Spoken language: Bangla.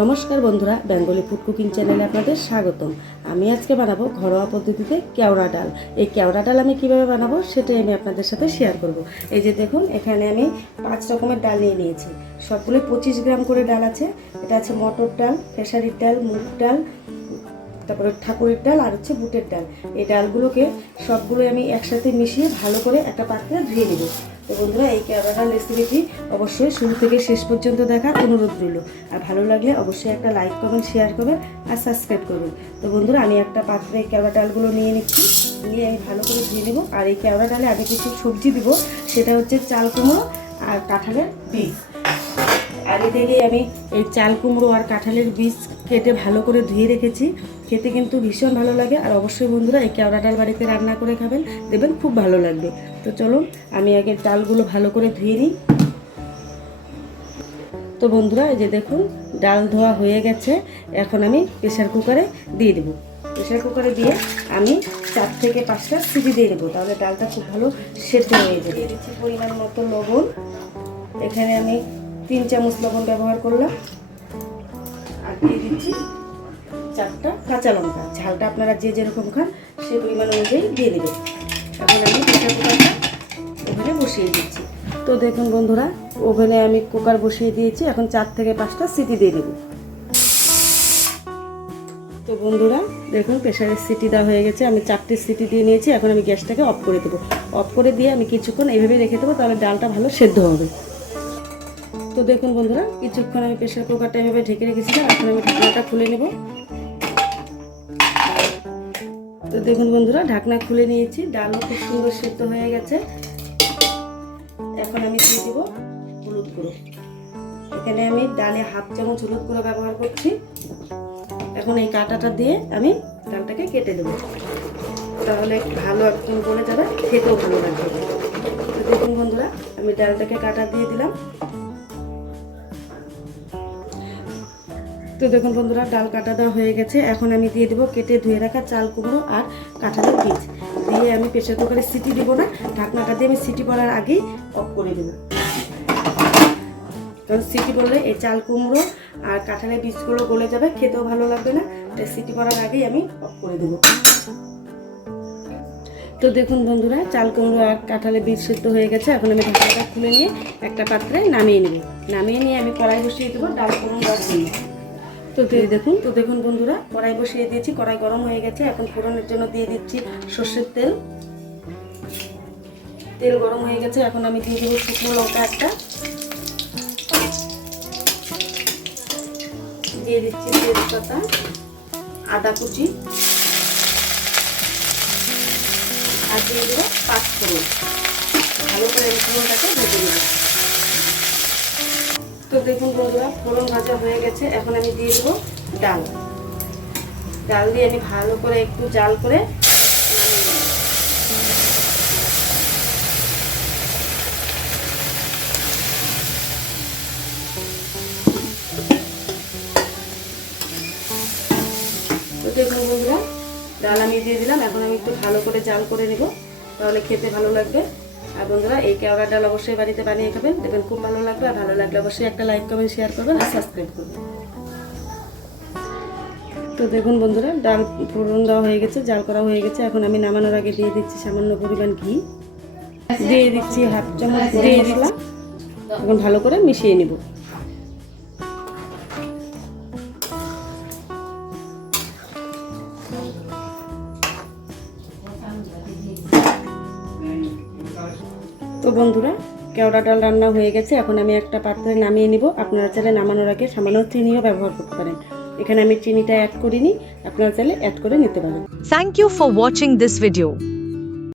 নমস্কার বন্ধুরা, বেঙ্গলি ফুড কুকিং চ্যানেলে আপনাদের স্বাগতম। আমি আজকে বানাবো ঘরোয়া পদ্ধতিতে কেওড়া ডাল। এই কেওড়া ডাল আমি কীভাবে বানাবো সেটাই আমি আপনাদের সাথে শেয়ার করব। এই যে দেখুন, এখানে আমি পাঁচ রকমের ডাল নিয়ে নিয়েছি। সবগুলো পঁচিশ গ্রাম করে ডাল আছে। এটা আছে মটর ডাল, খেসারির ডাল, মুগ ডাল তারপরে ঠাকুরের ডাল আর হচ্ছে বুটের ডাল। এই ডালগুলোকে সবগুলো আমি একসাথে মিশিয়ে ভালো করে একটা পাত্রে ধুয়ে নেব। তো বন্ধুরা, এই ডাল রেসিপিটি অবশ্যই শুরু থেকে শেষ পর্যন্ত দেখার অনুরোধ রইল। আর ভালো লাগলে অবশ্যই একটা লাইক করবেন শেয়ার করবেন আর সাবস্ক্রাইব করবেন। তো বন্ধুরা, আমি একটা পাত্রে এই কেওড়া ডালগুলো নিয়ে নিচ্ছি। নিয়ে আমি ভালো করে ধুয়ে নেব। আর এই কেওড়া ডালে আমি কিছু সবজি দিব। সেটা হচ্ছে চাল কুমড়ো আর কাঁঠালের বীজ। আগে থেকেই আমি এই চাল কুমড়ো আর কাঁঠালের বীজ কেটে ভালো করে ধুয়ে রেখেছি। খেতে কিন্তু ভীষণ ভালো লাগে আর অবশ্যই বন্ধুরা এই কেওড়া ডাল বাড়িতে রান্না করে খাবেন, দেবেন, খুব ভালো লাগবে। তো চলুন, আমি আগে ডালগুলো ভালো করে ধুয়ে নিই। তো বন্ধুরা, এই যে দেখুন, ডাল ধোয়া হয়ে গেছে। এখন আমি প্রেশার কুকারে দিয়ে দেবো। প্রেশার কুকারে দিয়ে আমি চার থেকে পাঁচটা সিটি দিয়ে দেবো, তাহলে ডালটা খুব ভালো সেদ্ধ হয়ে যাবে। পরিমাণ মতো লবণ। এখানে আমি তিন চামচ লবণ ব্যবহার করলাম। আর দিয়ে দিচ্ছি চারটা কাঁচা লঙ্কা। ঝালটা আপনারা যে যেরকম খান সেই পরিমাণ অনুযায়ী দিয়ে দেবেন। এখন আমি প্রেশার কুকারটা ওভেনে বসিয়ে দিচ্ছি। তো দেখুন বন্ধুরা, ওভেনে আমি কুকার বসিয়ে দিয়েছি। এখন চার থেকে পাঁচটা সিটি দিয়ে দেবো। তো বন্ধুরা, দেখুন প্রেশারের সিটি দেওয়া হয়ে গেছে। আমি চারটে সিটি দিয়ে নিয়েছি। এখন আমি গ্যাসটাকে অফ করে দেবো। অফ করে দিয়ে আমি কিছুক্ষণ এইভাবে রেখে দেবো, তাহলে ডালটা ভালো সেদ্ধ হবে। তো দেখুন বন্ধুরা, কিছুক্ষণ আমি প্রেশার কুকারটা এভাবে ঢেকে রেখেছিলাম, এখন আমি ঢাকনাটা খুলে নেব। তো দেখুন বন্ধুরা, ঢাকনা খুলে নিয়েছি, ডালও খুব সুন্দর সেদ্ধ হয়ে গেছে। এখন আমি দিয়ে দেবো হলুদ গুঁড়ো। এখানে আমি ডালে হাফ চামচ হলুদ গুঁড়ো ব্যবহার করছি। এখন এই কাঁটাটা দিয়ে আমি ডালটাকে কেটে দেবো। তাহলে ভালো একদম বলে যাবে, খেতেও ভালো লাগবে। দেখুন বন্ধুরা, আমি ডালটাকে কাটা দিয়ে দিলাম। তো দেখুন বন্ধুরা, ডাল কাটা দেওয়া হয়ে গেছে। এখন আমি দিয়ে দেবো কেটে ধুয়ে রাখা চাল কুমড়ো আর কাঁঠালের বীজ। দিয়ে আমি প্রেশার কুকারে সিটি দিব না, ঢাকনাটা দিয়ে আমি সিটি পড়ার আগেই অফ করে দেবো। কারণ সিটি পড়লে এই চাল কুমড়ো আর কাঁঠালের বীজগুলো গলে যাবে, খেতেও ভালো লাগবে না। তাই সিটি পড়ার আগেই আমি অফ করে দেবো। তো দেখুন বন্ধুরা, চাল কুমড়ো আর কাঁঠালের বীজ সেদ্ধ হয়ে গেছে। এখন আমি ঢাকনাটা খুলে নিয়ে একটা পাত্রে নামিয়ে নেব। নামিয়ে নিয়ে আমি কড়াই বসিয়ে দেবো ডাল কুমড়ো রস দিয়ে তো দিয়ে দেখুন, তো দেখুন বন্ধুরা, কড়াই বসিয়ে দিয়েছি, কড়াই গরম হয়ে গেছে, এখন ফোড়নের জন্য দিয়ে দিচ্ছি সর্ষের তেল। তেল গরম হয়ে গেছে, এখন আমি দিয়ে দেবো শুকনো লঙ্কা একটা। দিয়ে দিচ্ছি তেজপাতা, আদা কুচি, আর দিয়ে দেবো পাঁচ ফোড়ন ভালো করে ফোড়নটাকে ভেজে নেব। তো দেখুন বন্ধুরা, ফোড়ন ভাজা হয়ে গেছে। এখন আমি দিয়ে দেবো ডাল। ডাল দিয়ে আমি ভালো করে একটু জাল করে দেখুন বন্ধুরা, ডাল আমি দিয়ে দিলাম। এখন আমি একটু ভালো করে জাল করে নেব, তাহলে খেতে ভালো লাগবে। আর বন্ধুরা, এই কেওড়া ডাল অবশ্যই বাড়িতে বানিয়ে খাবেন। দেখবেন খুব ভালো লাগবে আর ভালো লাগলে অবশ্যই একটা লাইক কমেন্ট শেয়ার করবেন আর সাবস্ক্রাইব করবেন। তো দেখুন বন্ধুরা, ডাল ফোড়ন দেওয়া হয়ে গেছে, জাল করা হয়ে গেছে। এখন আমি নামানোর আগে দিয়ে দিচ্ছি সামান্য পরিমাণ ঘি। দিয়ে দিচ্ছি হাফ চামচ দিয়ে দিলাম। এখন ভালো করে মিশিয়ে নিব। তো বন্ধুরা, কেওড়া ডাল রান্না হয়ে গেছে। এখন আমি একটা পাত্রে নামিয়ে নিব। আপনারা চাইলে নামানোর আগে সামান্য চিনিও ব্যবহার করতে পারেন। এখানে আমি চিনিটা অ্যাড করিনি। আপনারা চাইলে অ্যাড করে নিতে পারেন। Thank you for watching this video.